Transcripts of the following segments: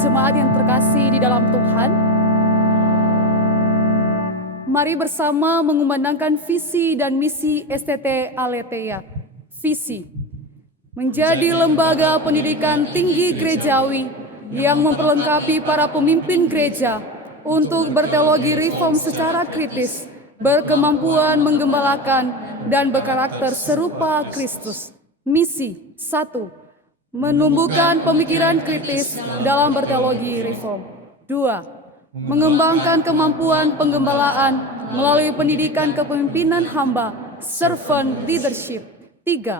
jemaat yang terkasih di dalam Tuhan, mari bersama mengumandangkan visi dan misi STT Aletheia. Visi, menjadi lembaga pendidikan tinggi gerejawi yang memperlengkapi para pemimpin gereja untuk berteologi reform secara kritis, berkemampuan menggembalakan, dan berkarakter serupa Kristus. Misi 1. Menumbuhkan pemikiran kritis dalam berteologi reform. 2. Mengembangkan kemampuan penggembalaan melalui pendidikan kepemimpinan hamba, servant leadership. 3.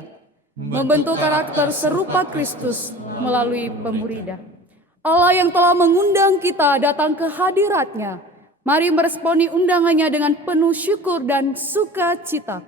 Membentuk karakter serupa Kristus melalui pemuridan. Allah yang telah mengundang kita datang ke hadirat-Nya, mari meresponi undangannya dengan penuh syukur dan sukacita.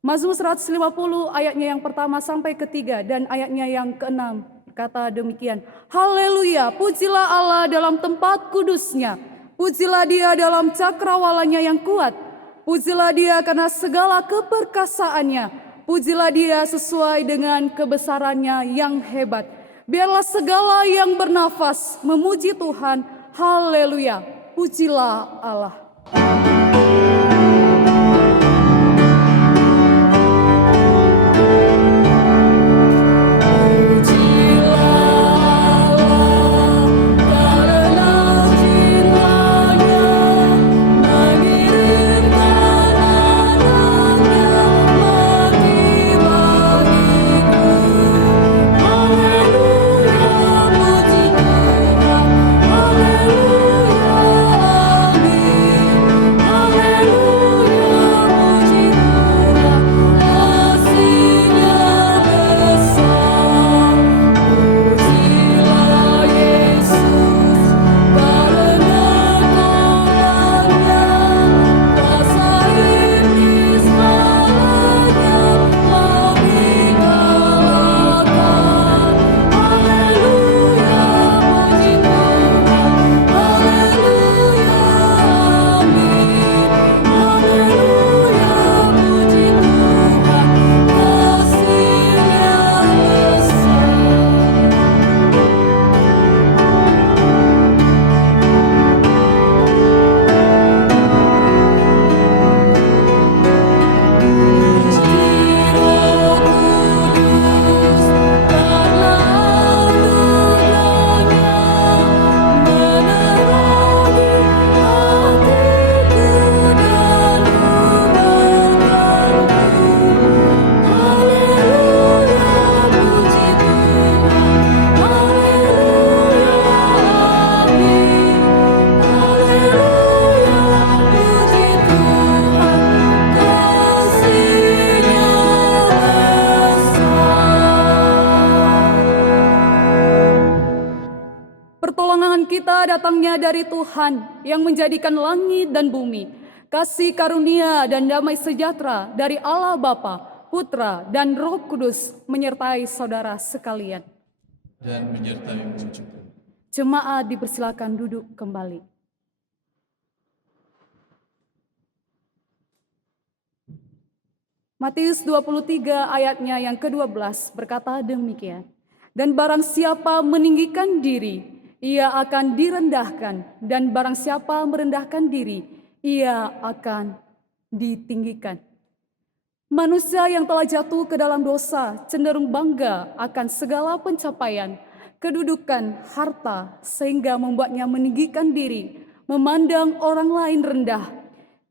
Mazmur 150 ayatnya yang pertama sampai ketiga dan ayatnya yang keenam kata demikian. Haleluya, pujilah Allah dalam tempat kudus-Nya. Pujilah Dia dalam cakrawalanya yang kuat. Pujilah Dia karena segala keperkasaannya. Pujilah Dia sesuai dengan kebesarannya yang hebat. Biarlah segala yang bernafas memuji Tuhan. Haleluya, pujilah Allah. Datangnya dari Tuhan yang menjadikan langit dan bumi, kasih karunia dan damai sejahtera dari Allah Bapa, Putra, dan Roh Kudus menyertai saudara sekalian. Dan menyertai juga. Jemaat dipersilakan duduk kembali. Matius 23 ayatnya yang ke-12 berkata demikian. Dan barang siapa meninggikan diri, ia akan direndahkan, dan barang siapa merendahkan diri, ia akan ditinggikan. Manusia yang telah jatuh ke dalam dosa cenderung bangga akan segala pencapaian, kedudukan, harta, sehingga membuatnya meninggikan diri, memandang orang lain rendah.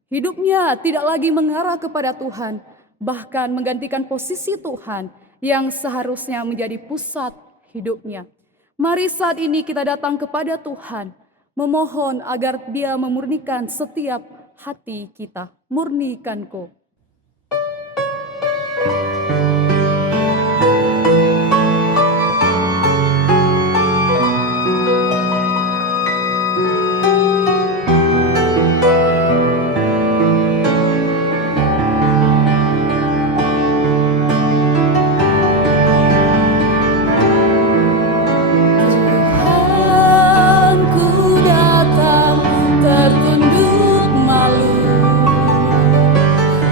Hidupnya tidak lagi mengarah kepada Tuhan, bahkan menggantikan posisi Tuhan yang seharusnya menjadi pusat hidupnya. Mari saat ini kita datang kepada Tuhan, memohon agar Dia memurnikan setiap hati kita. Murnikanku.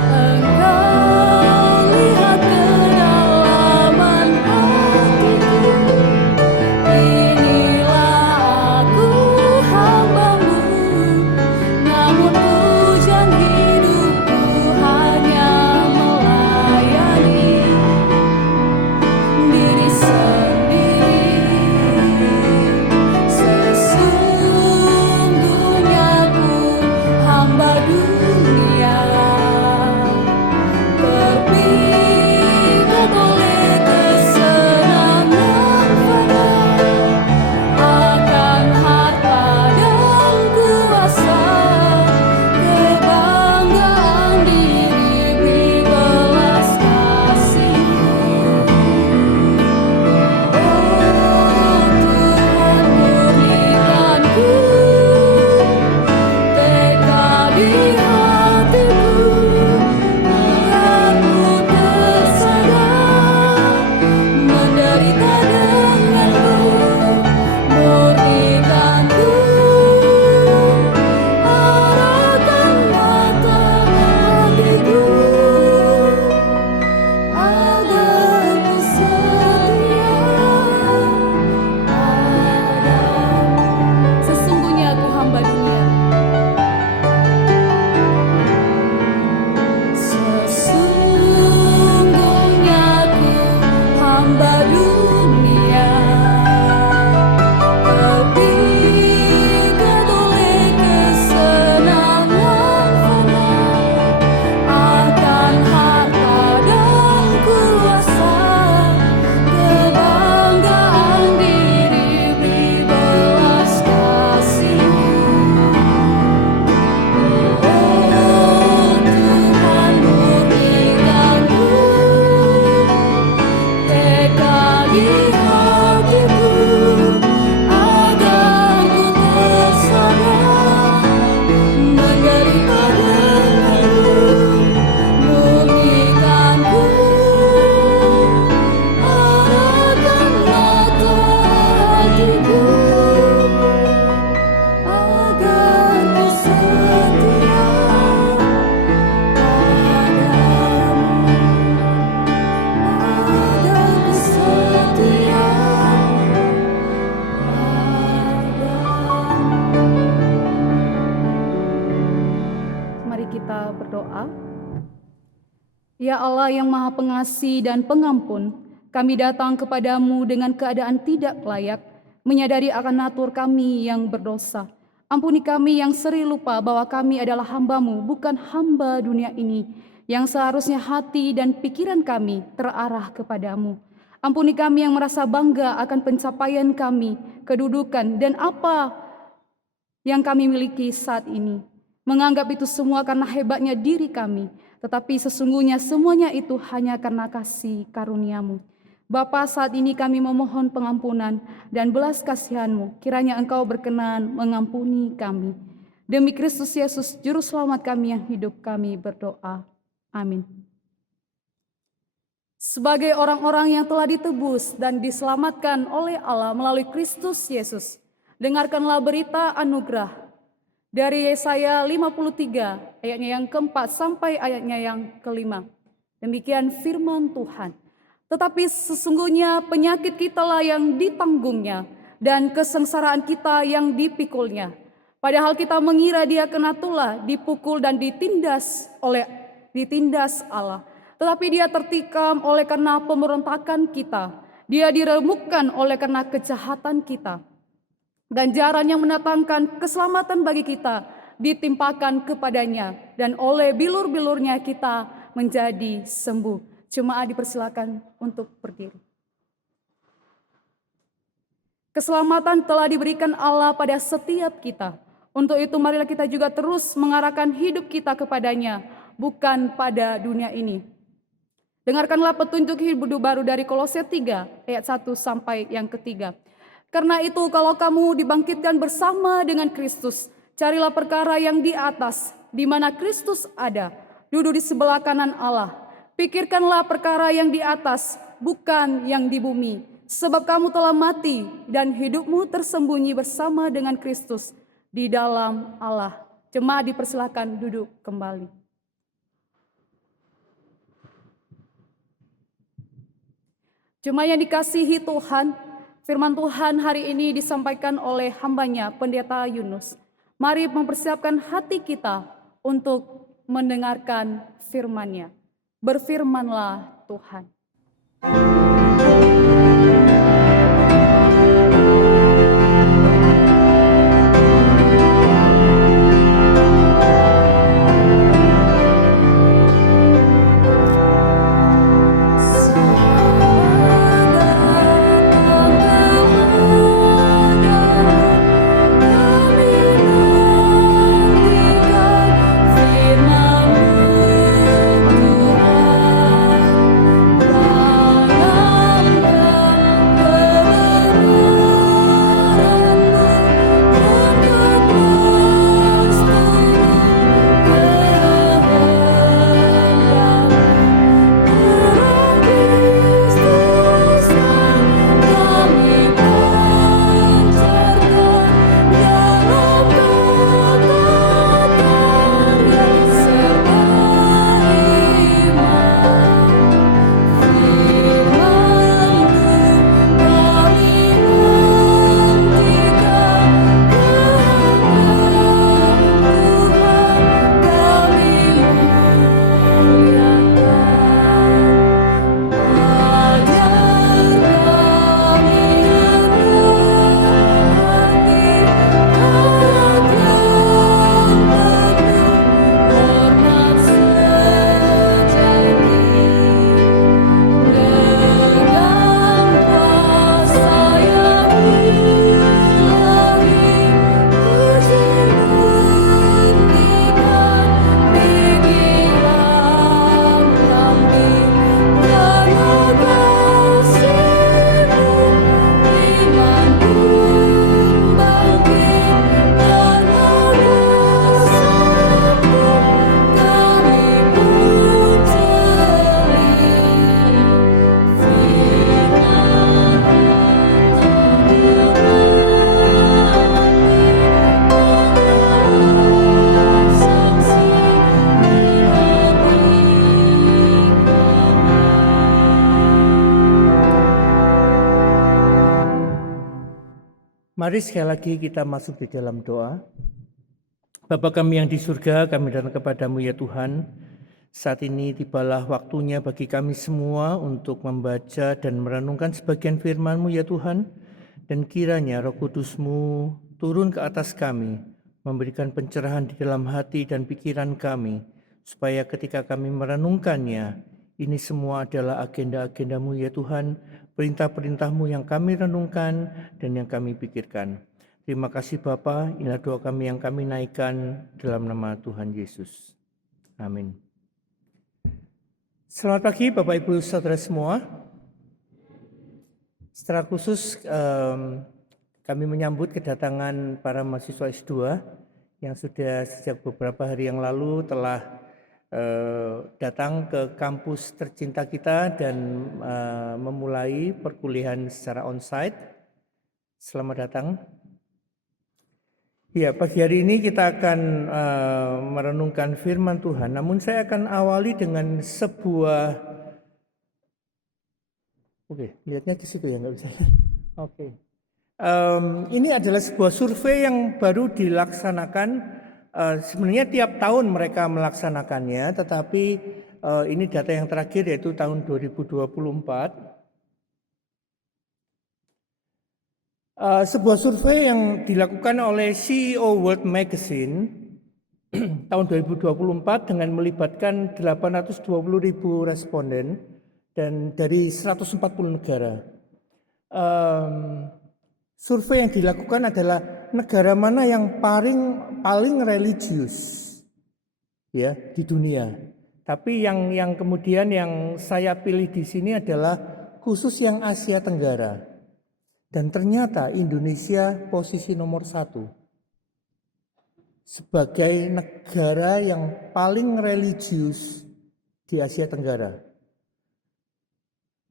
Engkau lihat Mari kita berdoa. Ya Allah yang Maha Pengasih dan Pengampun, kami datang kepadamu dengan keadaan tidak layak, menyadari akan natur kami yang berdosa. Ampuni kami yang sering lupa bahwa kami adalah hamba-Mu, bukan hamba dunia ini, yang seharusnya hati dan pikiran kami terarah kepadamu. Ampuni kami yang merasa bangga akan pencapaian kami, kedudukan, dan apa yang kami miliki saat ini. Menganggap itu semua karena hebatnya diri kami, tetapi sesungguhnya semuanya itu hanya karena kasih karunia-Mu. Bapa, saat ini kami memohon pengampunan dan belas kasihan-Mu. Kiranya Engkau berkenan mengampuni kami. Demi Kristus Yesus, Juru Selamat kami yang hidup, kami berdoa. Amin. Sebagai orang-orang yang telah ditebus dan diselamatkan oleh Allah melalui Kristus Yesus, dengarkanlah berita anugerah dari Yesaya 53 ayatnya yang keempat sampai ayatnya yang kelima. Demikian firman Tuhan. Tetapi sesungguhnya penyakit kitalah yang ditanggungnya dan kesengsaraan kita yang dipikulnya. Padahal kita mengira dia kena tulah, dipukul dan ditindas Allah. Tetapi dia tertikam oleh karena pemberontakan kita. Dia diremukkan oleh karena kejahatan kita. Ganjaran yang mendatangkan keselamatan bagi kita ditimpakan kepadanya, dan oleh bilur-bilurnya kita menjadi sembuh. Jemaat dipersilakan untuk berdiri. Keselamatan telah diberikan Allah pada setiap kita. Untuk itu marilah kita juga terus mengarahkan hidup kita kepadanya, bukan pada dunia ini. Dengarkanlah petunjuk hidup baru dari Kolose 3 ayat 1 sampai yang ketiga. Karena itu kalau kamu dibangkitkan bersama dengan Kristus, carilah perkara yang di atas, di mana Kristus ada, duduk di sebelah kanan Allah. Pikirkanlah perkara yang di atas, bukan yang di bumi. Sebab kamu telah mati dan hidupmu tersembunyi bersama dengan Kristus di dalam Allah. Jemaat dipersilakan duduk kembali. Jemaat yang dikasihi Tuhan, firman Tuhan hari ini disampaikan oleh hambanya Pendeta Yunus. Mari mempersiapkan hati kita untuk mendengarkan firman-Nya. Berfirmanlah Tuhan. Mari sekali lagi kita masuk di dalam doa. Bapa kami yang di surga, kami datang kepadamu ya Tuhan. Saat ini tibalah waktunya bagi kami semua untuk membaca dan merenungkan sebagian firman-Mu ya Tuhan. Dan kiranya Roh Kudus-Mu turun ke atas kami, memberikan pencerahan di dalam hati dan pikiran kami, supaya ketika kami merenungkannya, ini semua adalah agenda-agenda-Mu ya Tuhan, perintah-perintah-Mu yang kami renungkan dan yang kami pikirkan. Terima kasih Bapa, inilah doa kami yang kami naikkan dalam nama Tuhan Yesus. Amin. Selamat pagi Bapak Ibu Saudara semua. Secara khusus kami menyambut kedatangan para mahasiswa S2 yang sudah sejak beberapa hari yang lalu telah datang ke kampus tercinta kita dan memulai perkuliahan secara onsite. Selamat datang. Ya, pagi hari ini kita akan merenungkan firman Tuhan. Namun saya akan awali dengan sebuah, lihatnya di situ ya, nggak bisa. Ini adalah sebuah survei yang baru dilaksanakan. Sebenarnya tiap tahun mereka melaksanakannya, tetapi ini data yang terakhir yaitu tahun 2024. Sebuah survei yang dilakukan oleh CEO World Magazine tahun 2024 dengan melibatkan 820.000 responden dan dari 140 negara. Survei yang dilakukan adalah negara mana yang paling religius ya di dunia. Tapi yang kemudian yang saya pilih di sini adalah khusus yang Asia Tenggara. Dan ternyata Indonesia posisi nomor 1 sebagai negara yang paling religius di Asia Tenggara.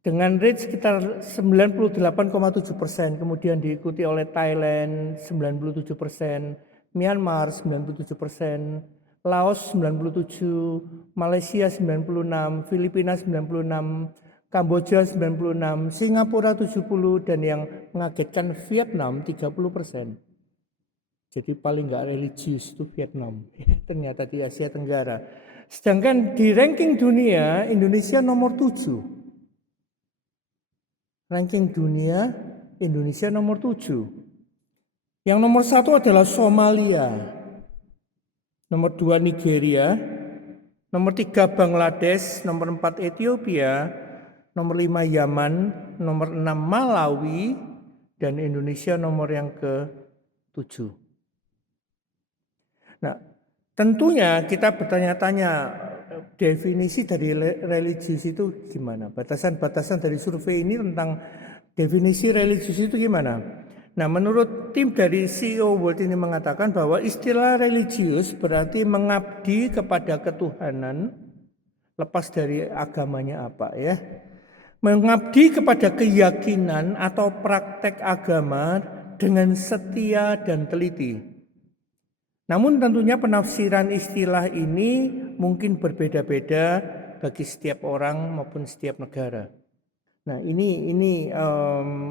Dengan rate sekitar 98,7%, kemudian diikuti oleh Thailand 97%, Myanmar 97%, Laos 97%, Malaysia 96%, Filipina 96%, Kamboja 96%, Singapura 70%, dan yang mengagetkan Vietnam 30%. Jadi paling enggak religius itu Vietnam, ternyata di Asia Tenggara. Sedangkan di ranking dunia, Indonesia nomor 7. Ranking dunia, Indonesia nomor 7. Yang nomor 1 adalah Somalia. Nomor 2 Nigeria. Nomor 3 Bangladesh. Nomor 4 Ethiopia. Nomor 5 Yaman, nomor 6 Malawi, dan Indonesia nomor yang ke-7. Nah, tentunya kita bertanya-tanya definisi dari religius itu gimana? Batasan-batasan dari survei ini tentang definisi religius itu gimana? Nah, menurut tim dari CEO World ini mengatakan bahwa istilah religius berarti mengabdi kepada ketuhanan, lepas dari agamanya apa ya. Mengabdi kepada keyakinan atau praktek agama dengan setia dan teliti. Namun tentunya penafsiran istilah ini mungkin berbeda-beda bagi setiap orang maupun setiap negara. Nah, ini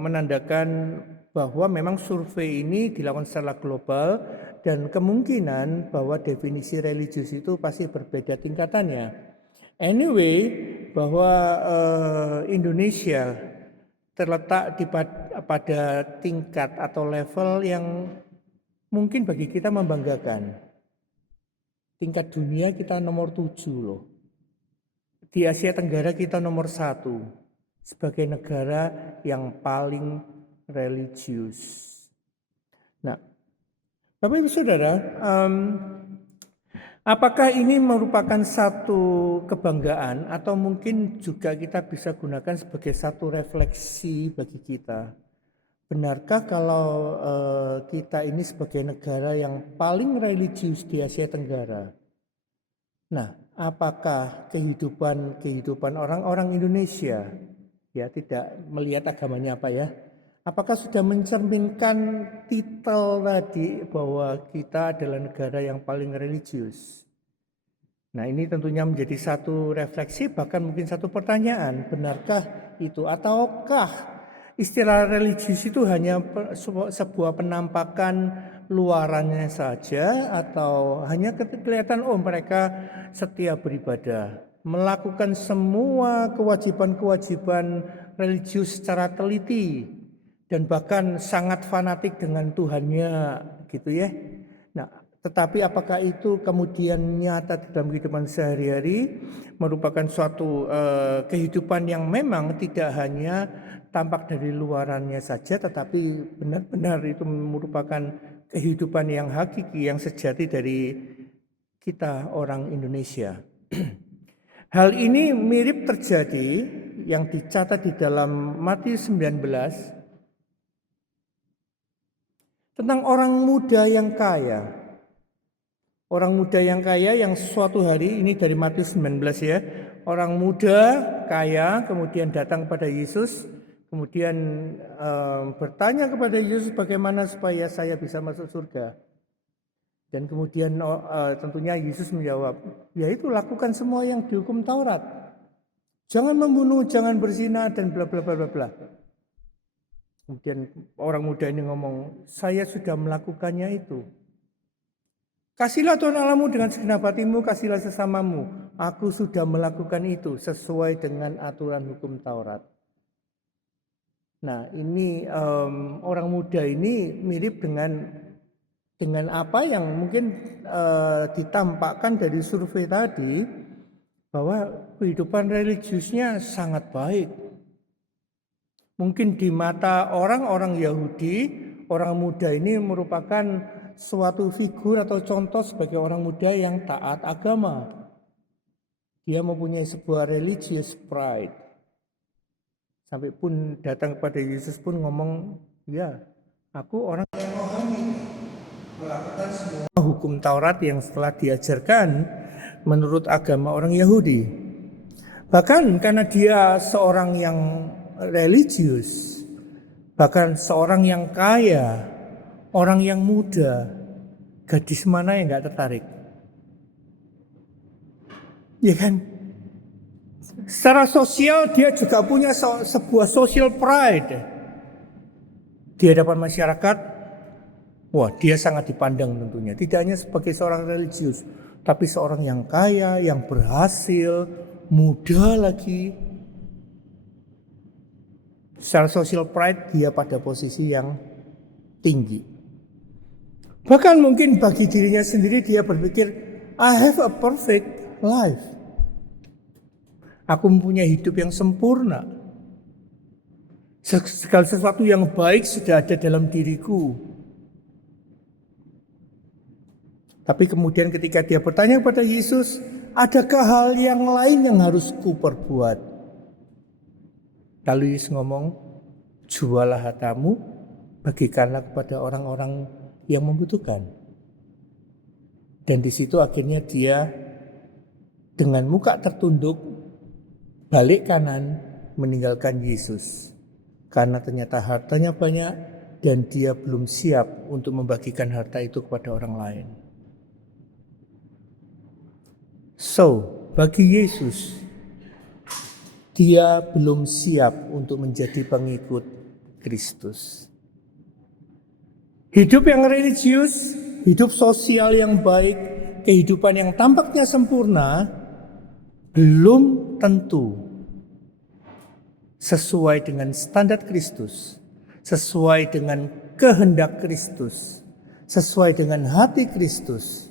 menandakan bahwa memang survei ini dilakukan secara global dan kemungkinan bahwa definisi religius itu pasti berbeda tingkatannya. Anyway, bahwa Indonesia terletak pada tingkat atau level yang mungkin bagi kita membanggakan. Tingkat dunia kita nomor 7 loh. Di Asia Tenggara kita nomor 1 sebagai negara yang paling religius. Nah, Bapak Ibu Saudara, apakah ini merupakan satu kebanggaan atau mungkin juga kita bisa gunakan sebagai satu refleksi bagi kita? Benarkah kalau kita ini sebagai negara yang paling religius di Asia Tenggara? Nah, apakah kehidupan orang-orang Indonesia ya tidak melihat agamanya apa ya? Apakah sudah mencerminkan titel tadi bahwa kita adalah negara yang paling religius? Nah, ini tentunya menjadi satu refleksi, bahkan mungkin satu pertanyaan, benarkah itu? Ataukah istilah religius itu hanya sebuah penampakan luarannya saja atau hanya kelihatan mereka setia beribadah, melakukan semua kewajiban-kewajiban religius secara teliti dan bahkan sangat fanatik dengan Tuhannya gitu ya. Nah, tetapi apakah itu kemudian nyata dalam kehidupan sehari-hari, merupakan suatu kehidupan yang memang tidak hanya tampak dari luarannya saja, tetapi benar-benar itu merupakan kehidupan yang hakiki, yang sejati dari kita orang Indonesia. Hal ini mirip terjadi yang dicatat di dalam Matius 19 tentang orang muda yang kaya. Orang muda yang kaya yang suatu hari, ini dari Matius 19 ya. Orang muda kaya kemudian datang kepada Yesus, kemudian bertanya kepada Yesus, bagaimana supaya saya bisa masuk surga. Dan kemudian tentunya Yesus menjawab, yaitu lakukan semua yang dihukum Taurat. Jangan membunuh, jangan berzina, dan bla bla bla bla bla. Kemudian orang muda ini ngomong, saya sudah melakukannya itu. Kasihlah Tuhan Allahmu dengan segenap hatimu, kasihlah sesamamu. Aku sudah melakukan itu sesuai dengan aturan hukum Taurat. Nah, ini orang muda ini mirip dengan apa yang mungkin ditampakkan dari survei tadi, bahwa kehidupan religiusnya sangat baik. Mungkin di mata orang-orang Yahudi, orang muda ini merupakan suatu figur atau contoh sebagai orang muda yang taat agama. Dia mempunyai sebuah religious pride. Sampai pun datang kepada Yesus pun ngomong, ya, aku orang yang rohani, melakukan semua hukum Taurat yang telah diajarkan menurut agama orang Yahudi. Bahkan karena dia seorang yang religius, bahkan seorang yang kaya, orang yang muda, gadis mana yang gak tertarik? Ya kan? Secara sosial dia juga punya sebuah social pride. Di hadapan masyarakat, wah, dia sangat dipandang tentunya. Tidak hanya sebagai seorang religius, tapi seorang yang kaya, yang berhasil, muda lagi. Secara social pride dia pada posisi yang tinggi. Bahkan mungkin bagi dirinya sendiri dia berpikir, I have a perfect life. Aku mempunyai hidup yang sempurna. Segala sesuatu yang baik sudah ada dalam diriku. Tapi kemudian ketika dia bertanya kepada Yesus, adakah hal yang lain yang harus kuperbuat? Lalu Yesus ngomong, jualah hartamu, bagikanlah kepada orang-orang yang membutuhkan. Dan di situ akhirnya dia dengan muka tertunduk balik kanan meninggalkan Yesus. Karena ternyata hartanya banyak dan dia belum siap untuk membagikan harta itu kepada orang lain. So, bagi Yesus, dia belum siap untuk menjadi pengikut Kristus. Hidup yang religius, hidup sosial yang baik, kehidupan yang tampaknya sempurna, belum tentu sesuai dengan standar Kristus, sesuai dengan kehendak Kristus, sesuai dengan hati Kristus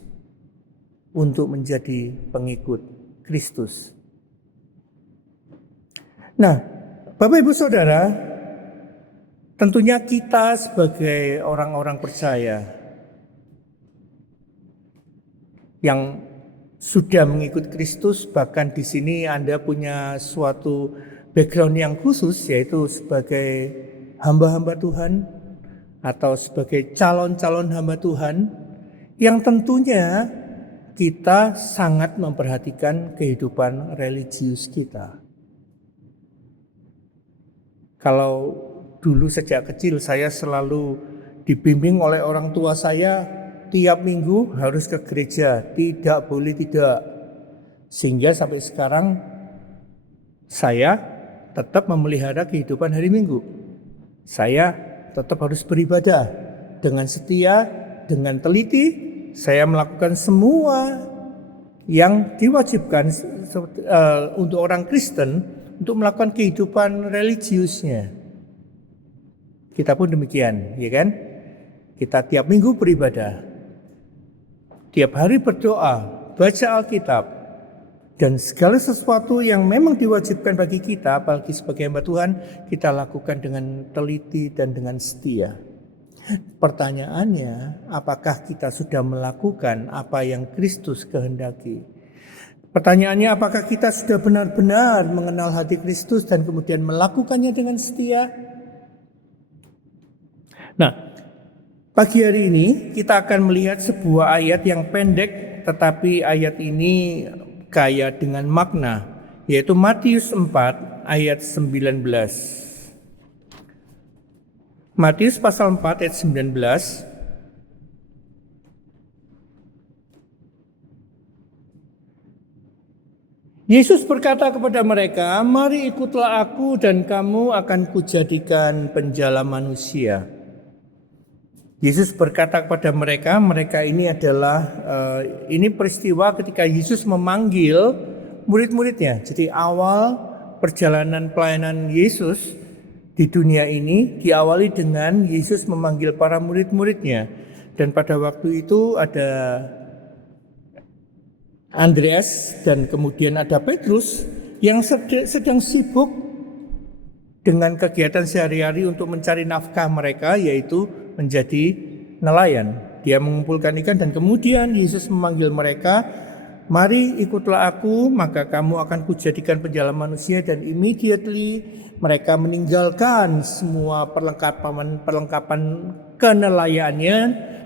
untuk menjadi pengikut Kristus. Nah, Bapak Ibu Saudara, tentunya kita sebagai orang-orang percaya yang sudah mengikut Kristus, bahkan di sini Anda punya suatu background yang khusus, yaitu sebagai hamba-hamba Tuhan atau sebagai calon-calon hamba Tuhan, yang tentunya kita sangat memperhatikan kehidupan religius kita. Kalau dulu sejak kecil saya selalu dibimbing oleh orang tua saya, tiap minggu harus ke gereja, tidak boleh tidak. Sehingga sampai sekarang saya tetap memelihara kehidupan hari Minggu. Saya tetap harus beribadah dengan setia dengan teliti, saya melakukan semua yang diwajibkan untuk orang Kristen untuk melakukan kehidupan religiusnya. Kita pun demikian, ya kan? Kita tiap minggu beribadah, tiap hari berdoa, baca Alkitab, dan segala sesuatu yang memang diwajibkan bagi kita, apalagi sebagai hamba Tuhan, kita lakukan dengan teliti dan dengan setia. Pertanyaannya, apakah kita sudah melakukan apa yang Kristus kehendaki? Pertanyaannya, apakah kita sudah benar-benar mengenal hati Kristus dan kemudian melakukannya dengan setia? Nah, pagi hari ini kita akan melihat sebuah ayat yang pendek, tetapi ayat ini kaya dengan makna, yaitu Matius 4 ayat 19. Matius pasal 4 ayat 19. Yesus berkata kepada mereka, "Mari ikutlah aku dan kamu akan kujadikan penjala manusia." Yesus berkata kepada mereka ini adalah ini peristiwa ketika Yesus memanggil murid-muridnya. Jadi awal perjalanan pelayanan Yesus di dunia ini diawali dengan Yesus memanggil para murid-muridnya. Dan pada waktu itu ada Andreas dan kemudian ada Petrus yang sedang sibuk dengan kegiatan sehari-hari untuk mencari nafkah mereka, yaitu menjadi nelayan. Dia mengumpulkan ikan dan kemudian Yesus memanggil mereka, "Mari ikutlah aku, maka kamu akan kujadikan penjala manusia." Dan immediately mereka meninggalkan semua perlengkapan kenelayannya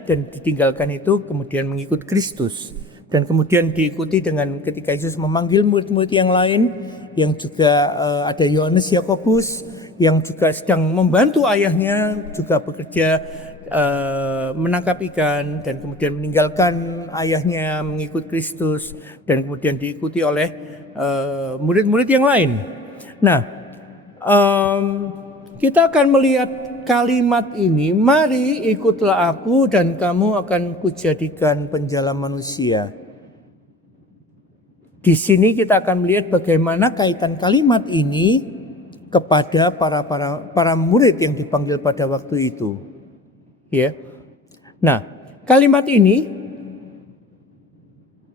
dan ditinggalkan itu kemudian mengikut Kristus. Dan kemudian diikuti dengan ketika Yesus memanggil murid-murid yang lain, yang juga ada Yohanes, Yakobus, yang juga sedang membantu ayahnya juga bekerja menangkap ikan, dan kemudian meninggalkan ayahnya mengikut Kristus, dan kemudian diikuti oleh murid-murid yang lain. Nah, kita akan melihat kalimat ini, "Mari ikutlah aku dan kamu akan kujadikan penjala manusia." Di sini kita akan melihat bagaimana kaitan kalimat ini kepada para murid yang dipanggil pada waktu itu. Ya. Nah, kalimat ini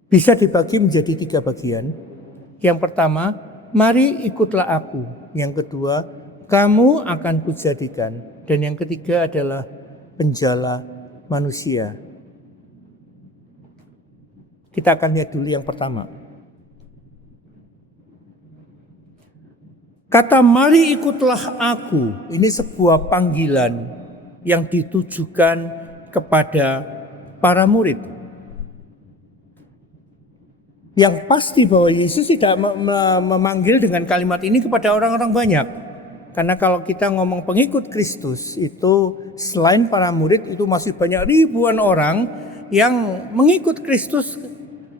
bisa dibagi menjadi 3 bagian. Yang pertama, "Mari ikutlah aku." Yang kedua, "Kamu akan kujadikan." Dan yang ketiga adalah penjala manusia. Kita akan lihat dulu yang pertama. Kata "mari ikutlah aku" ini sebuah panggilan yang ditujukan kepada para murid. Yang pasti bahwa Yesus tidak memanggil dengan kalimat ini kepada orang-orang banyak. Karena kalau kita ngomong pengikut Kristus itu selain para murid itu masih banyak ribuan orang yang mengikut Kristus,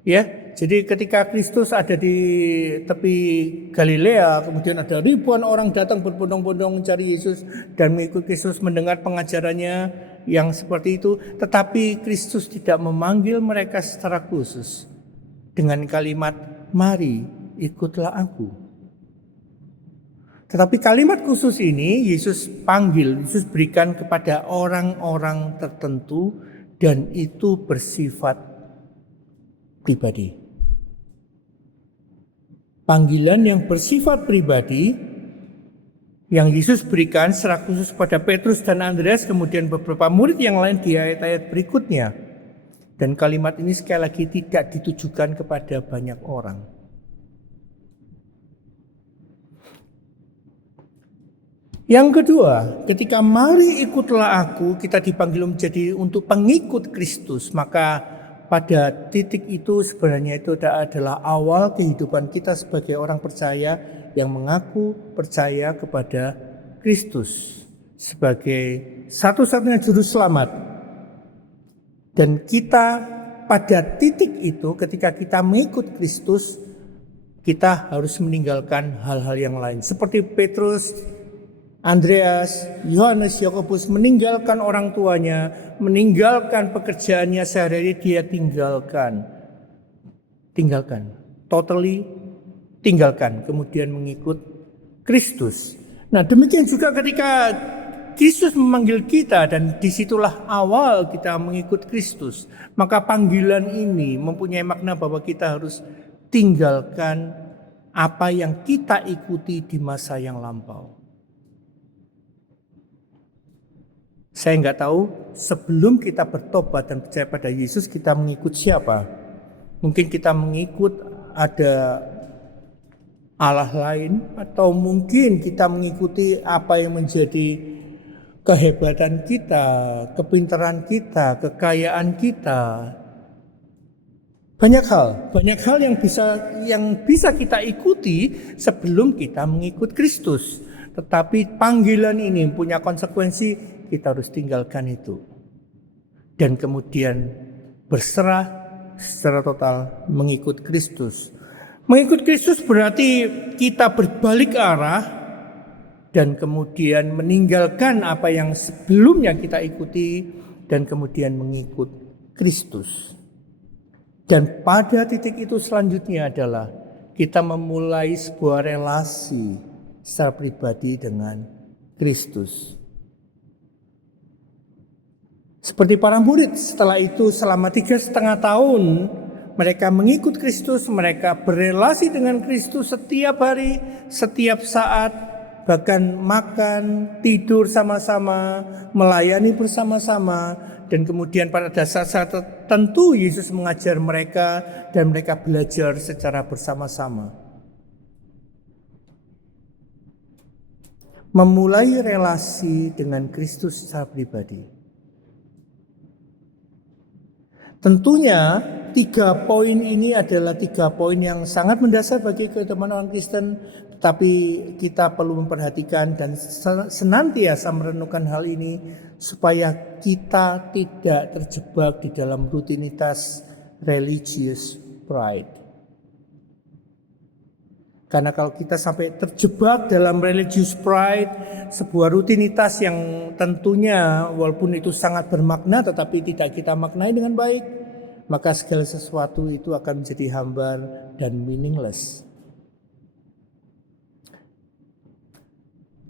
ya. Jadi ketika Kristus ada di tepi Galilea, kemudian ada ribuan orang datang berbondong-bondong mencari Yesus dan mengikut Kristus, mendengar pengajarannya yang seperti itu. Tetapi Kristus tidak memanggil mereka secara khusus dengan kalimat "mari ikutlah aku". Tetapi kalimat khusus ini Yesus panggil, Yesus berikan kepada orang-orang tertentu, dan itu bersifat pribadi. Panggilan yang bersifat pribadi yang Yesus berikan secara khusus pada Petrus dan Andreas, kemudian beberapa murid yang lain di ayat-ayat berikutnya. Dan kalimat ini sekali lagi tidak ditujukan kepada banyak orang. Yang kedua, ketika "mari ikutlah aku", kita dipanggil menjadi untuk pengikut Kristus, maka pada titik itu sebenarnya itu adalah awal kehidupan kita sebagai orang percaya yang mengaku percaya kepada Kristus sebagai satu-satunya juru selamat. Dan kita pada titik itu ketika kita mengikut Kristus, kita harus meninggalkan hal-hal yang lain. Seperti Petrus Andreas, Yohanes, Yakobus meninggalkan orang tuanya, meninggalkan pekerjaannya sehari-hari, dia tinggalkan, totally tinggalkan, kemudian mengikut Kristus. Nah, demikian juga ketika Yesus memanggil kita dan disitulah awal kita mengikut Kristus. Maka panggilan ini mempunyai makna bahwa kita harus tinggalkan apa yang kita ikuti di masa yang lampau. Saya nggak tahu sebelum kita bertobat dan percaya pada Yesus kita mengikut siapa. Mungkin kita mengikut ada Allah lain, atau mungkin kita mengikuti apa yang menjadi kehebatan kita, kepintaran kita, kekayaan kita. Banyak hal yang bisa kita ikuti sebelum kita mengikut Kristus. Tetapi panggilan ini punya konsekuensi, kita harus tinggalkan itu. Dan kemudian berserah secara total mengikut Kristus. Mengikut Kristus berarti kita berbalik arah dan kemudian meninggalkan apa yang sebelumnya kita ikuti dan kemudian mengikut Kristus. Dan pada titik itu selanjutnya adalah kita memulai sebuah relasi secara pribadi dengan Kristus. Seperti para murid, setelah itu selama 3,5 tahun mereka mengikut Kristus, mereka berelasi dengan Kristus setiap hari, setiap saat. Bahkan makan, tidur sama-sama, melayani bersama-sama. Dan kemudian pada saat-saat tertentu Yesus mengajar mereka dan mereka belajar secara bersama-sama. Memulai relasi dengan Kristus secara pribadi. Tentunya 3 poin ini adalah 3 poin yang sangat mendasar bagi kehidupan orang Kristen. Tapi kita perlu memperhatikan dan senantiasa merenungkan hal ini supaya kita tidak terjebak di dalam rutinitas religious pride. Karena kalau kita sampai terjebak dalam religious pride, sebuah rutinitas yang tentunya walaupun itu sangat bermakna tetapi tidak kita maknai dengan baik, maka segala sesuatu itu akan menjadi hambar dan meaningless.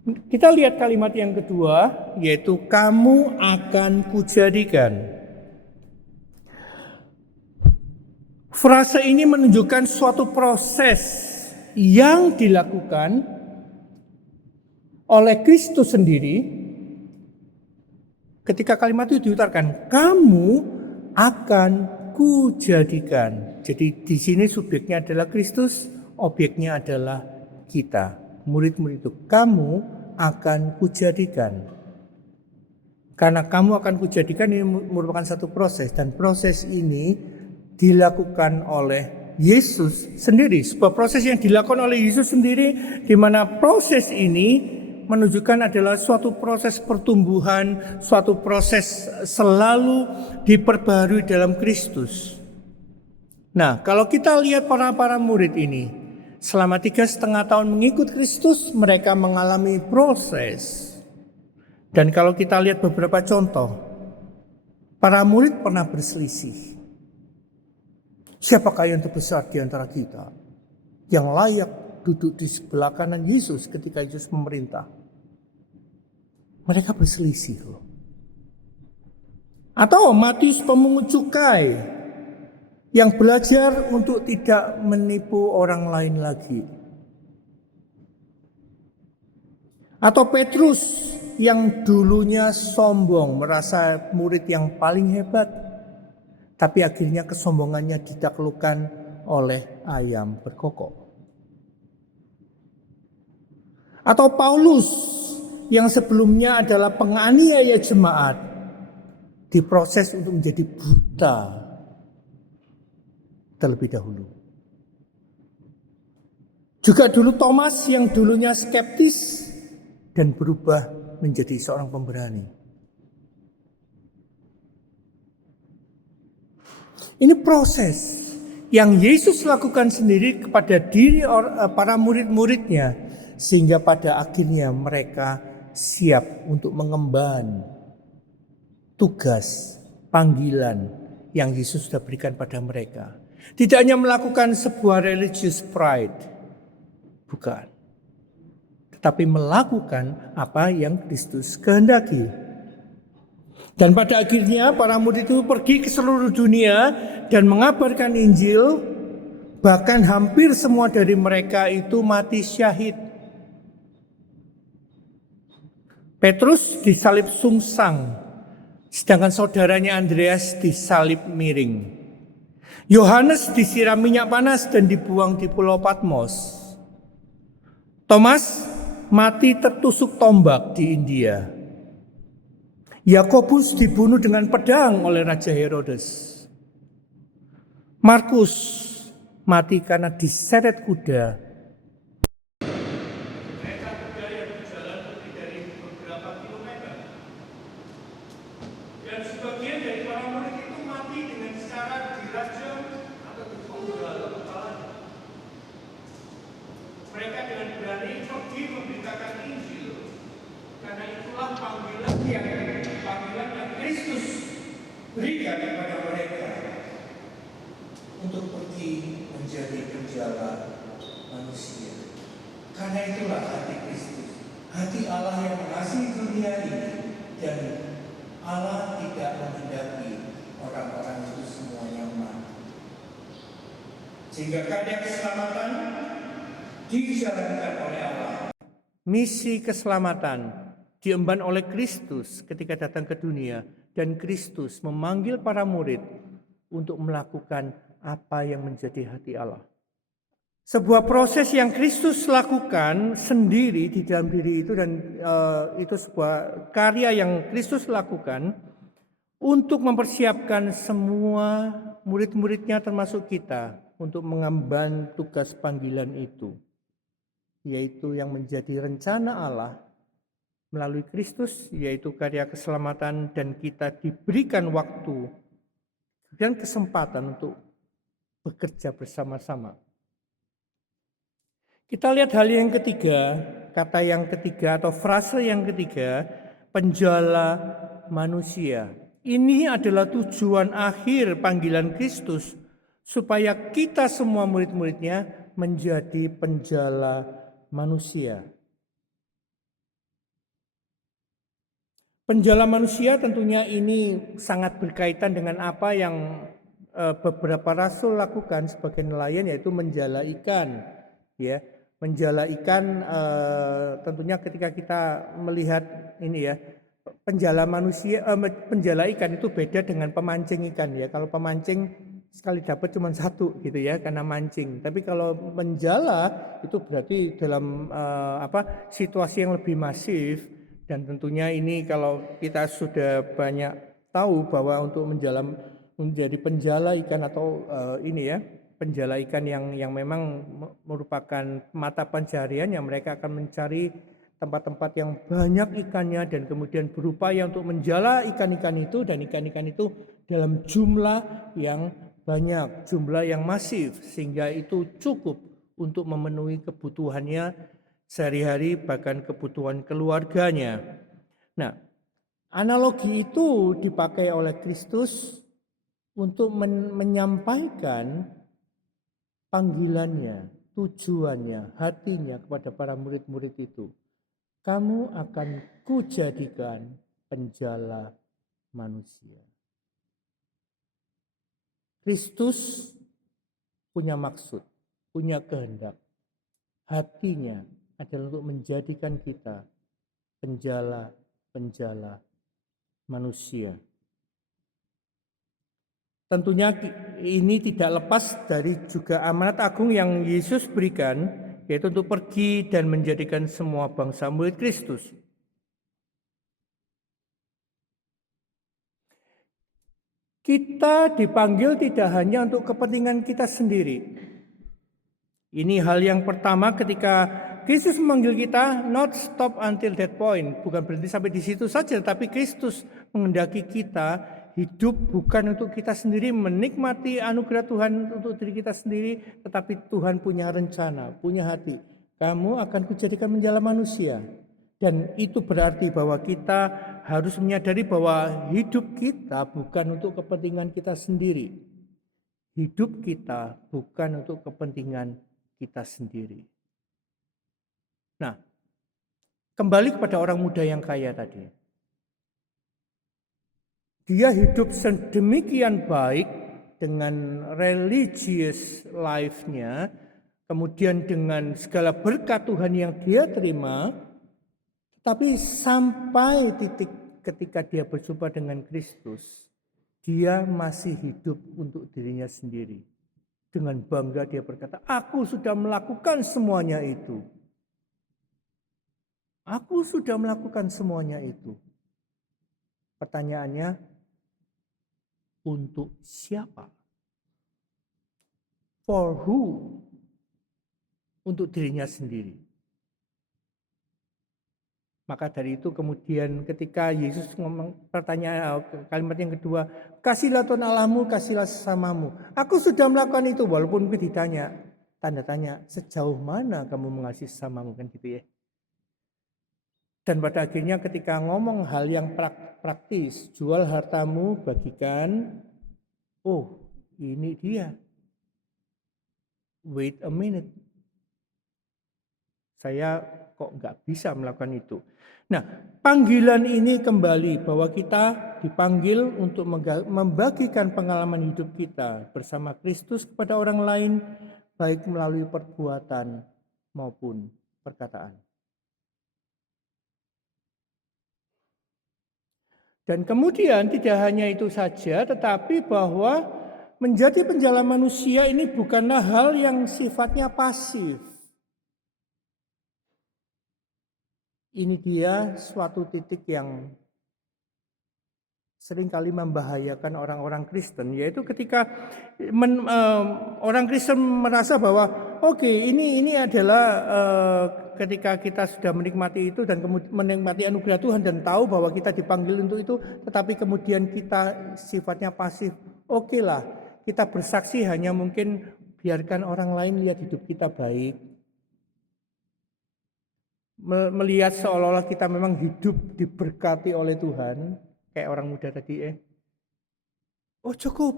Kita lihat kalimat yang kedua, yaitu kamu akan kujadikan. Frase ini menunjukkan suatu proses yang dilakukan oleh Kristus sendiri. Ketika kalimat itu diutarkan, kamu akan kujadikan. Jadi di sini subjeknya adalah Kristus, objeknya adalah kita. Murid-murid itu, kamu akan kujadikan. Karena kamu akan kujadikan ini merupakan satu proses. Dan proses ini dilakukan oleh Yesus sendiri. Sebuah proses yang dilakukan oleh Yesus sendiri, di mana proses ini menunjukkan adalah suatu proses pertumbuhan, suatu proses selalu diperbaharui dalam Kristus. Nah, kalau kita lihat para murid ini, selama 3,5 tahun mengikut Kristus, mereka mengalami proses. Dan kalau kita lihat beberapa contoh, para murid pernah berselisih. Siapakah yang terbesar di antara kita yang layak duduk di sebelah kanan Yesus ketika Yesus memerintah? Mereka berselisih loh. Atau Matius pemungut cukai yang belajar untuk tidak menipu orang lain lagi. Atau Petrus yang dulunya sombong, merasa murid yang paling hebat, tapi akhirnya kesombongannya ditaklukkan oleh ayam berkokok. Atau Paulus yang sebelumnya adalah penganiaya jemaat, diproses untuk menjadi buta terlebih dahulu. Juga dulu Thomas yang dulunya skeptis dan berubah menjadi seorang pemberani. Ini proses yang Yesus lakukan sendiri kepada diri para murid-muridnya, sehingga pada akhirnya mereka siap untuk mengemban tugas, panggilan yang Yesus sudah berikan pada mereka. Tidak hanya melakukan sebuah religious pride, bukan. Tetapi melakukan apa yang Kristus kehendaki. Dan pada akhirnya para murid itu pergi ke seluruh dunia dan mengabarkan Injil. Bahkan hampir semua dari mereka itu mati syahid. Petrus disalib sungsang, sedangkan saudaranya Andreas disalib miring. Yohanes disiram minyak panas dan dibuang di Pulau Patmos. Thomas mati tertusuk tombak di India. Yakobus dibunuh dengan pedang oleh Raja Herodes. Markus mati karena diseret kuda. Dan sebagian dari para murid itu mati dengan cara dirajam atau dipenggal kepalanya. Mereka dengan berani pergi memberitakan Injil. Karena itulah panggilan yang Kristus berikan kepada mereka untuk pergi menjadi penjala manusia. Karena itulah hati Kristus, hati Allah yang mengasihi dunia ini, dan Allah tidak menghendaki orang-orang itu semuanya mati. Sehingga karya keselamatan dijalankan oleh Allah. Misi keselamatan diemban oleh Kristus ketika datang ke dunia, dan Kristus memanggil para murid untuk melakukan apa yang menjadi hati Allah. Sebuah proses yang Kristus lakukan sendiri di dalam diri itu, dan itu sebuah karya yang Kristus lakukan untuk mempersiapkan semua murid-muridnya termasuk kita untuk mengemban tugas panggilan itu, yaitu yang menjadi rencana Allah melalui Kristus, yaitu karya keselamatan, dan kita diberikan waktu dan kesempatan untuk bekerja bersama-sama. Kita lihat hal yang ketiga, kata yang ketiga atau frase yang ketiga, penjala manusia. Ini adalah tujuan akhir panggilan Kristus, supaya kita semua murid-muridnya menjadi penjala manusia. Penjala manusia tentunya ini sangat berkaitan dengan apa yang beberapa rasul lakukan sebagai nelayan, yaitu menjala ikan, ya. Menjala ikan tentunya ketika kita melihat ini ya, penjala penjala ikan itu beda dengan pemancing ikan ya. Kalau pemancing sekali dapat cuma satu gitu ya, karena mancing. Tapi kalau menjala itu berarti dalam situasi yang lebih masif, dan tentunya ini kalau kita sudah banyak tahu bahwa untuk menjadi penjala ikan atau penjala ikan yang memang merupakan mata pencarian, yang mereka akan mencari tempat-tempat yang banyak ikannya dan kemudian berupaya untuk menjala ikan-ikan itu, dan ikan-ikan itu dalam jumlah yang banyak, jumlah yang masif, sehingga itu cukup untuk memenuhi kebutuhannya sehari-hari, bahkan kebutuhan keluarganya. Nah, analogi itu dipakai oleh Kristus untuk menyampaikan panggilannya, tujuannya, hatinya kepada para murid-murid itu. Kamu akan kujadikan penjala manusia. Kristus punya maksud, punya kehendak. Hatinya adalah untuk menjadikan kita penjala manusia. Tentunya ini tidak lepas dari juga amanat agung yang Yesus berikan, yaitu untuk pergi dan menjadikan semua bangsa murid Kristus. Kita dipanggil tidak hanya untuk kepentingan kita sendiri. Ini hal yang pertama ketika Kristus memanggil kita, not stop until that point. Bukan berhenti sampai di situ saja, tapi Kristus menghendaki kita hidup bukan untuk kita sendiri, menikmati anugerah Tuhan untuk diri kita sendiri, tetapi Tuhan punya rencana, punya hati. Kamu akan kujadikan menjala manusia. Dan itu berarti bahwa kita harus menyadari bahwa hidup kita bukan untuk kepentingan kita sendiri. Hidup kita bukan untuk kepentingan kita sendiri. Nah, kembali kepada orang muda yang kaya tadi. Dia hidup sedemikian baik dengan religious life-nya, kemudian dengan segala berkat Tuhan yang dia terima, tapi sampai titik ketika dia berjumpa dengan Kristus, dia masih hidup untuk dirinya sendiri. Dengan bangga dia berkata, aku sudah melakukan semuanya itu. Aku sudah melakukan semuanya itu. Pertanyaannya, untuk siapa? For who? Untuk dirinya sendiri. Maka dari itu kemudian ketika Yesus ngomong pertanyaan kalimat yang kedua, kasihlah Tuhan Allahmu, kasihlah sesamamu. Aku sudah melakukan itu, walaupun ditanya, tanda tanya, sejauh mana kamu mengasihi sesamamu, kan gitu ya. Dan pada akhirnya ketika ngomong hal yang praktis, jual hartamu, bagikan, oh ini dia. Wait a minute. Saya kok nggak bisa melakukan itu. Nah, panggilan ini kembali bahwa kita dipanggil untuk membagikan pengalaman hidup kita bersama Kristus kepada orang lain, baik melalui perbuatan maupun perkataan. Dan kemudian tidak hanya itu saja, tetapi bahwa menjadi penjala manusia ini bukanlah hal yang sifatnya pasif. Ini dia suatu titik yang seringkali membahayakan orang-orang Kristen, yaitu ketika orang Kristen merasa bahwa oke, ini adalah ketika kita sudah menikmati itu dan menikmati anugerah Tuhan dan tahu bahwa kita dipanggil untuk itu, tetapi kemudian kita sifatnya pasif. Oke lah, kita bersaksi hanya mungkin biarkan orang lain lihat hidup kita baik. Melihat seolah-olah kita memang hidup diberkati oleh Tuhan, kayak orang muda tadi oh cukup.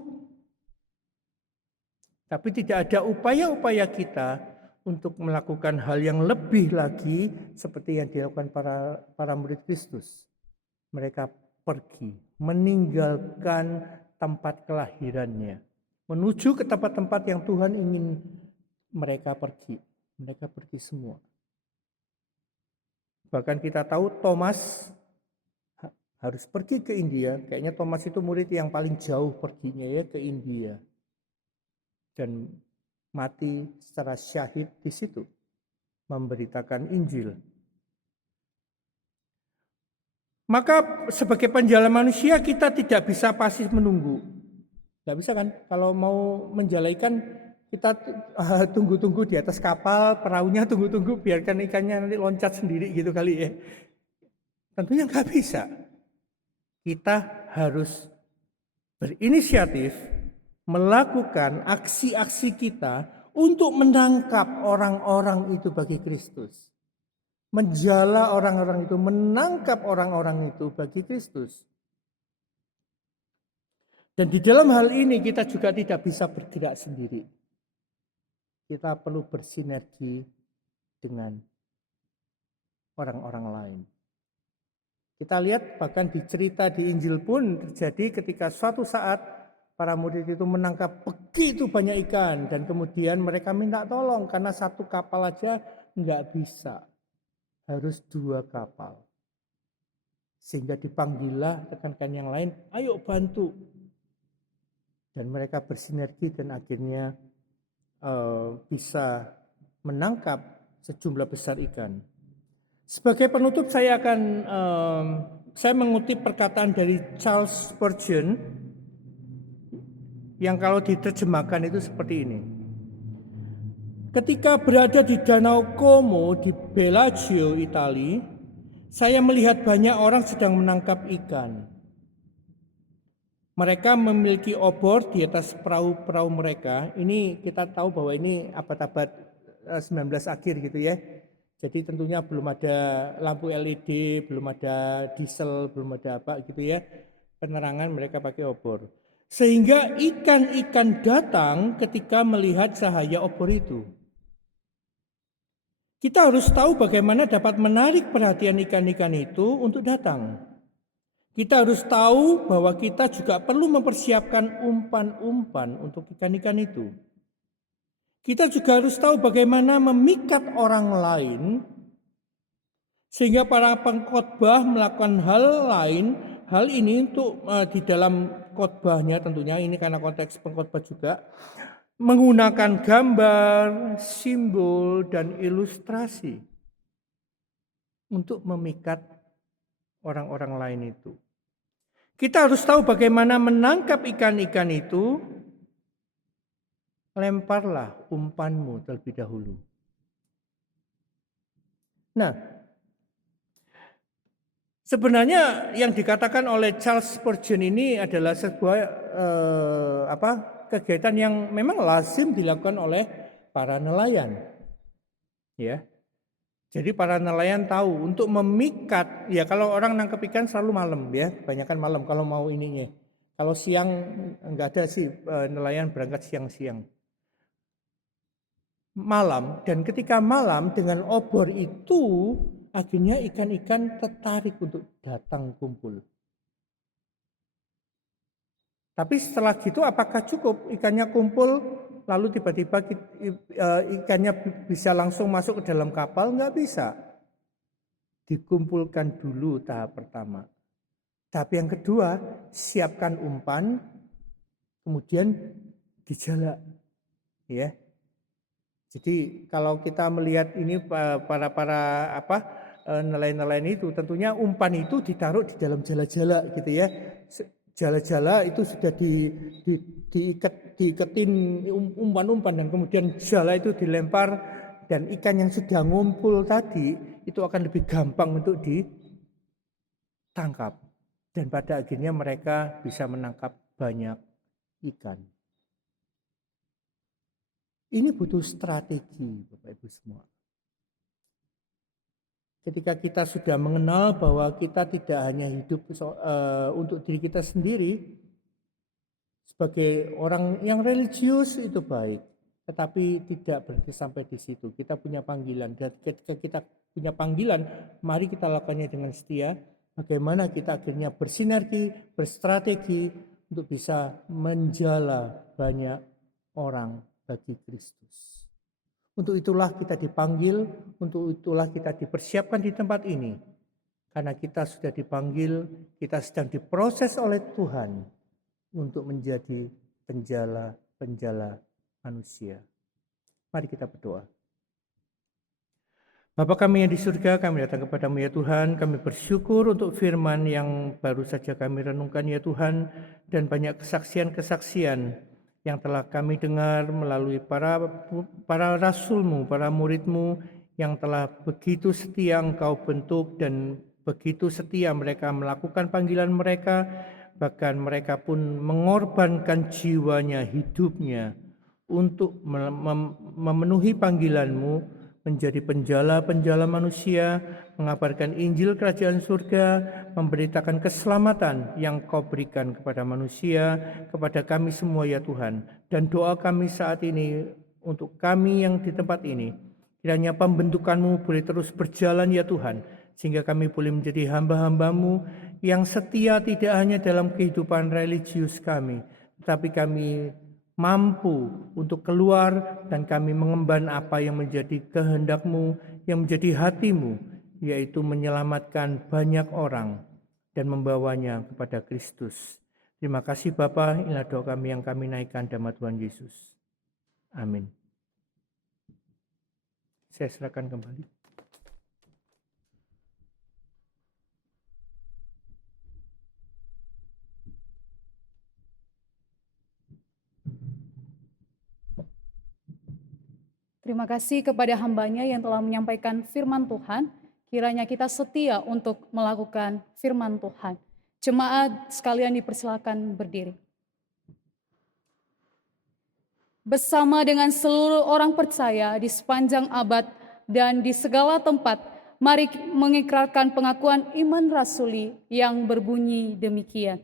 Tapi tidak ada upaya-upaya kita untuk melakukan hal yang lebih lagi seperti yang dilakukan para murid Kristus. Mereka pergi, meninggalkan tempat kelahirannya, menuju ke tempat-tempat yang Tuhan ingin mereka pergi. Mereka pergi semua. Bahkan kita tahu Thomas harus pergi ke India. Kayaknya Thomas itu murid yang paling jauh perginya ya ke India. Dan mati secara syahid di situ. Memberitakan Injil. Maka sebagai penjala manusia kita tidak bisa pasif menunggu. Tidak bisa kan? Kalau mau menjalaikan kita tunggu-tunggu di atas kapal, perahunya tunggu-tunggu biarkan ikannya nanti loncat sendiri gitu kali ya. Tentunya nggak bisa. Kita harus berinisiatif melakukan aksi-aksi kita untuk menangkap orang-orang itu bagi Kristus. Menjala orang-orang itu, menangkap orang-orang itu bagi Kristus. Dan di dalam hal ini kita juga tidak bisa bergerak sendiri. Kita perlu bersinergi dengan orang-orang lain. Kita lihat bahkan di cerita di Injil pun terjadi ketika suatu saat para murid itu menangkap begitu banyak ikan. Dan kemudian mereka minta tolong karena satu kapal aja nggak bisa. Harus 2 kapal. Sehingga dipanggillah rekan-rekan yang lain, ayo bantu. Dan mereka bersinergi dan akhirnya bisa menangkap sejumlah besar ikan. Sebagai penutup saya mengutip perkataan dari Charles Spurgeon yang kalau diterjemahkan itu seperti ini. Ketika berada di Danau Como di Bellagio, Italia, saya melihat banyak orang sedang menangkap ikan. Mereka memiliki obor di atas perahu-perahu mereka. Ini kita tahu bahwa ini abad-abad 19 akhir gitu ya. Jadi tentunya belum ada lampu LED, belum ada diesel, belum ada apa gitu ya. Penerangan mereka pakai obor. Sehingga ikan-ikan datang ketika melihat cahaya obor itu. Kita harus tahu bagaimana dapat menarik perhatian ikan-ikan itu untuk datang. Kita harus tahu bahwa kita juga perlu mempersiapkan umpan-umpan untuk ikan-ikan itu. Kita juga harus tahu bagaimana memikat orang lain sehingga para pengkhotbah melakukan hal ini untuk di dalam khotbahnya tentunya ini karena konteks pengkhotbah juga menggunakan gambar, simbol dan ilustrasi untuk memikat orang-orang lain itu. Kita harus tahu bagaimana menangkap ikan-ikan itu. Lemparlah umpanmu terlebih dahulu. Nah, sebenarnya yang dikatakan oleh Charles Spurgeon ini adalah sebuah kegiatan yang memang lazim dilakukan oleh para nelayan. Ya. Jadi para nelayan tahu untuk memikat, ya kalau orang nangkep ikan selalu malam ya, kebanyakan malam kalau mau ininya. Kalau siang enggak ada sih nelayan berangkat siang-siang. Malam, dan ketika malam dengan obor itu akhirnya ikan-ikan tertarik untuk datang kumpul. Tapi setelah gitu apakah cukup ikannya kumpul lalu tiba-tiba ikannya bisa langsung masuk ke dalam kapal? Enggak bisa. Dikumpulkan dulu tahap pertama. Tahap yang kedua, siapkan umpan, kemudian dijala. Ya. Jadi kalau kita melihat ini para nelayan-nelayan itu tentunya umpan itu ditaruh di dalam jala-jala gitu ya. Jala-jala itu sudah diiketin umpan-umpan dan kemudian jala itu dilempar dan ikan yang sudah ngumpul tadi itu akan lebih gampang untuk ditangkap dan pada akhirnya mereka bisa menangkap banyak ikan. Ini butuh strategi, Bapak Ibu semua. Ketika kita sudah mengenal bahwa kita tidak hanya hidup untuk diri kita sendiri, sebagai orang yang religius itu baik, tetapi tidak berhenti sampai di situ. Kita punya panggilan, dan ketika kita punya panggilan, mari kita lakukannya dengan setia. Bagaimana kita akhirnya bersinergi, berstrategi untuk bisa menjala banyak orang bagi Kristus. Untuk itulah kita dipanggil, untuk itulah kita dipersiapkan di tempat ini. Karena kita sudah dipanggil, kita sedang diproses oleh Tuhan untuk menjadi penjala-penjala manusia. Mari kita berdoa. Bapa kami yang di surga, kami datang kepadamu ya Tuhan, kami bersyukur untuk firman yang baru saja kami renungkan ya Tuhan, dan banyak kesaksian-kesaksian yang telah kami dengar melalui para rasul-Mu, para murid-Mu yang telah begitu setia Engkau bentuk dan begitu setia mereka melakukan panggilan mereka, bahkan mereka pun mengorbankan jiwanya, hidupnya untuk memenuhi panggilan-Mu menjadi penjala-penjala manusia, mengabarkan Injil Kerajaan Surga, memberitakan keselamatan yang Kau berikan kepada manusia, kepada kami semua ya Tuhan. Dan doa kami saat ini untuk kami yang di tempat ini, kiranya pembentukan-Mu boleh terus berjalan ya Tuhan, sehingga kami boleh menjadi hamba-hamba-Mu yang setia tidak hanya dalam kehidupan religius kami, tetapi kami mampu untuk keluar dan kami mengemban apa yang menjadi kehendak-Mu, yang menjadi hati-Mu, yaitu menyelamatkan banyak orang dan membawanya kepada Kristus. Terima kasih Bapa, inilah doa kami yang kami naikkan dalam Tuhan Yesus. Amin. Saya serahkan kembali. Terima kasih kepada hambanya yang telah menyampaikan firman Tuhan. Kiranya kita setia untuk melakukan firman Tuhan. Jemaat sekalian dipersilakan berdiri. Bersama dengan seluruh orang percaya di sepanjang abad dan di segala tempat, mari mengikrarkan pengakuan iman rasuli yang berbunyi demikian.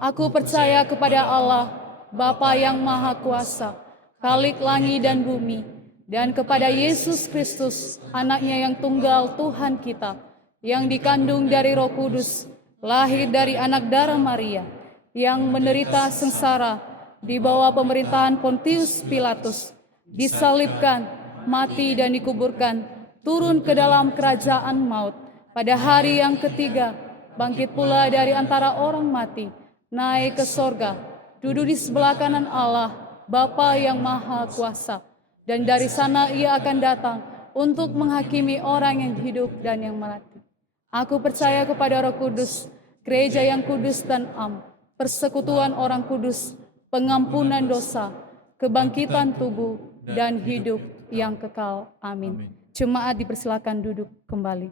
Aku percaya kepada Allah, Bapa yang Maha Kuasa, Khalik langit dan bumi, dan kepada Yesus Kristus, anaknya yang tunggal Tuhan kita, yang dikandung dari Roh Kudus, lahir dari anak darah Maria, yang menderita sengsara di bawah pemerintahan Pontius Pilatus, disalibkan, mati dan dikuburkan, turun ke dalam kerajaan maut, pada hari yang ketiga, bangkit pula dari antara orang mati, naik ke sorga, duduk di sebelah kanan Allah, Bapa yang Maha Kuasa, dan dari sana ia akan datang untuk menghakimi orang yang hidup dan yang mati. Aku percaya kepada Roh Kudus, gereja yang kudus dan am, persekutuan orang kudus, pengampunan dosa, kebangkitan tubuh, dan hidup yang kekal. Amin. Jemaat dipersilakan duduk kembali.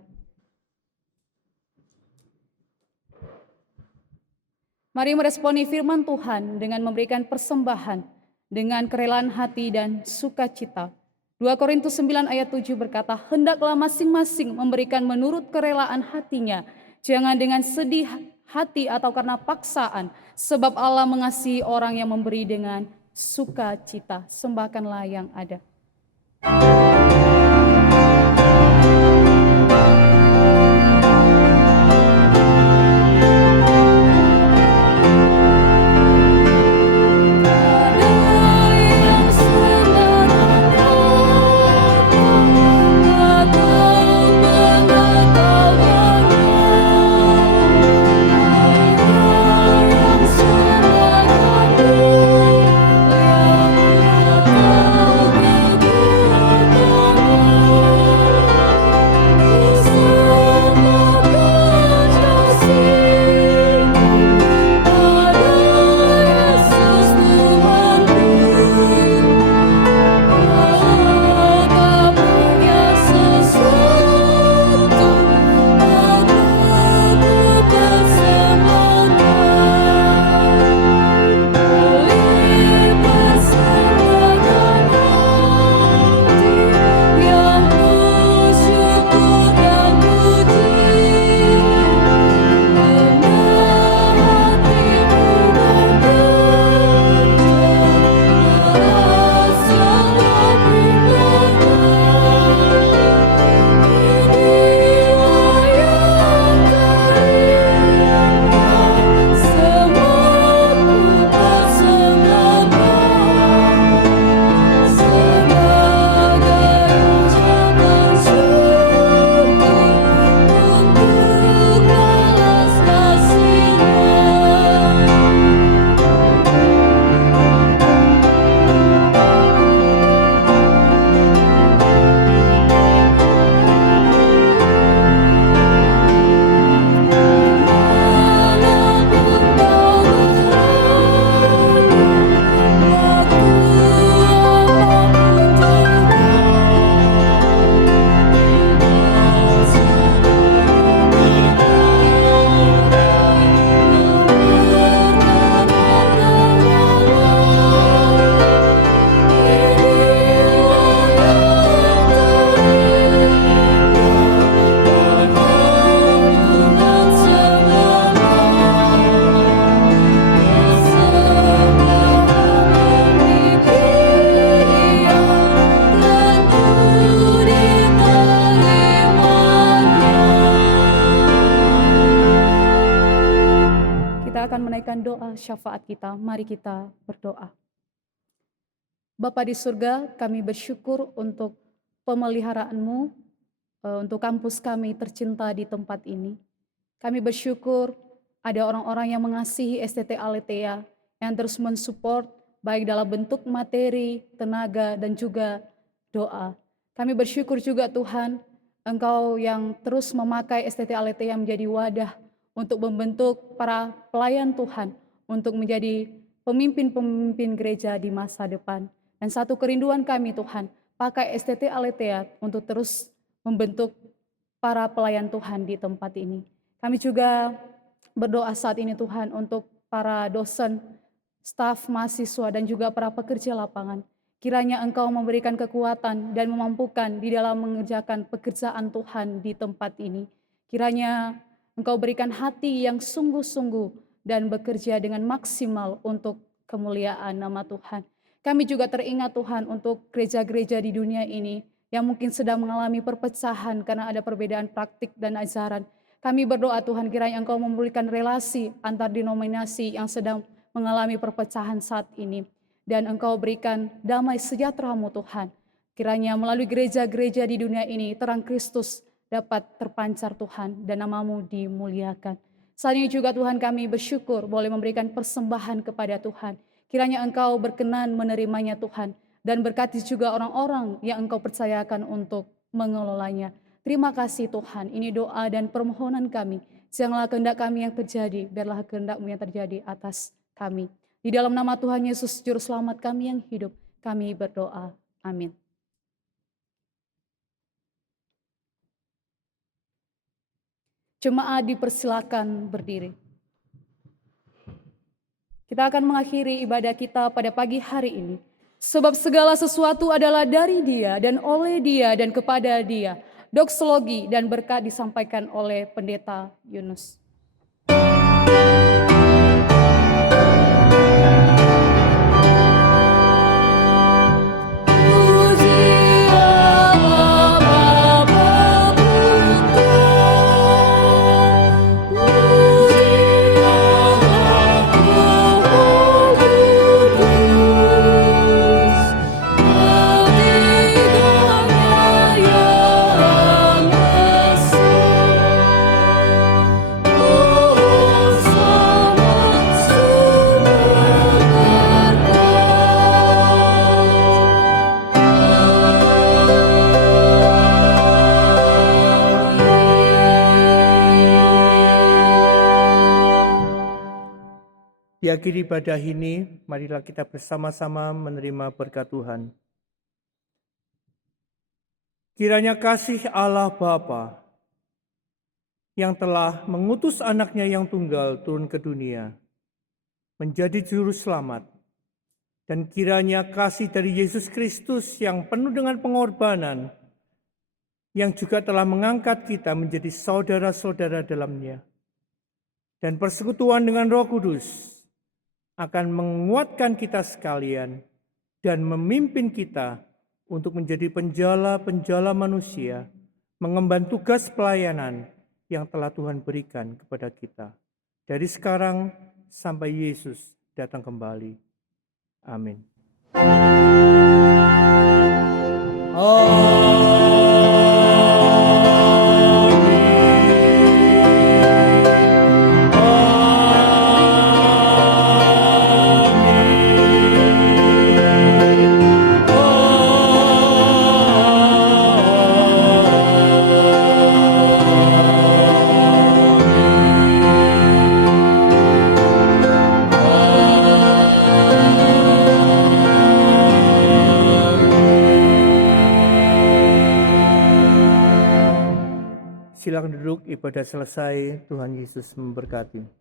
Mari meresponi firman Tuhan dengan memberikan persembahan dengan kerelaan hati dan sukacita. 2 Korintus 9 ayat 7 berkata, hendaklah masing-masing memberikan menurut kerelaan hatinya, jangan dengan sedih hati atau karena paksaan, sebab Allah mengasihi orang yang memberi dengan sukacita. Sembahkanlah yang ada. Syafaat kita, mari kita berdoa. Bapa di surga, kami bersyukur untuk pemeliharaanmu, untuk kampus kami tercinta di tempat ini. Kami bersyukur ada orang-orang yang mengasihi STT Aletheia, yang terus mensupport baik dalam bentuk materi, tenaga, dan juga doa. Kami bersyukur juga Tuhan, Engkau yang terus memakai STT Aletheia menjadi wadah untuk membentuk para pelayan Tuhan, untuk menjadi pemimpin-pemimpin gereja di masa depan. Dan satu kerinduan kami Tuhan, pakai STT Aletheia untuk terus membentuk para pelayan Tuhan di tempat ini. Kami juga berdoa saat ini Tuhan untuk para dosen, staf, mahasiswa, dan juga para pekerja lapangan Kiranya Engkau memberikan kekuatan dan memampukan di dalam mengerjakan pekerjaan Tuhan di tempat ini. Kiranya Engkau berikan hati yang sungguh-sungguh dan bekerja dengan maksimal untuk kemuliaan nama Tuhan. Kami juga teringat Tuhan untuk gereja-gereja di dunia ini yang mungkin sedang mengalami perpecahan karena ada perbedaan praktik dan ajaran. Kami berdoa Tuhan, kiranya Engkau memulihkan relasi antar denominasi yang sedang mengalami perpecahan saat ini. Dan Engkau berikan damai sejahtera-Mu Tuhan. Kiranya melalui gereja-gereja di dunia ini terang Kristus dapat terpancar Tuhan dan nama-Mu dimuliakan. Saat ini juga Tuhan kami bersyukur boleh memberikan persembahan kepada Tuhan. Kiranya Engkau berkenan menerimanya Tuhan dan berkati juga orang-orang yang Engkau percayakan untuk mengelolanya. Terima kasih Tuhan, ini doa dan permohonan kami. Janganlah kehendak kami yang terjadi, biarlah kehendak-Mu yang terjadi atas kami. Di dalam nama Tuhan Yesus, Juru Selamat kami yang hidup, kami berdoa. Amin. Jemaat dipersilakan berdiri. Kita akan mengakhiri ibadah kita pada pagi hari ini. Sebab segala sesuatu adalah dari Dia dan oleh Dia dan kepada Dia. Doksologi dan berkat disampaikan oleh Pendeta Yunus. Di akhir ibadah ini, marilah kita bersama-sama menerima berkat Tuhan. Kiranya kasih Allah Bapa yang telah mengutus anaknya yang tunggal turun ke dunia, menjadi juru selamat, dan kiranya kasih dari Yesus Kristus yang penuh dengan pengorbanan, yang juga telah mengangkat kita menjadi saudara-saudara dalamnya, dan persekutuan dengan Roh Kudus akan menguatkan kita sekalian dan memimpin kita untuk menjadi penjala-penjala manusia, mengemban tugas pelayanan yang telah Tuhan berikan kepada kita. Dari sekarang sampai Yesus datang kembali. Amin. Silakan duduk, ibadah selesai. Tuhan Yesus memberkati.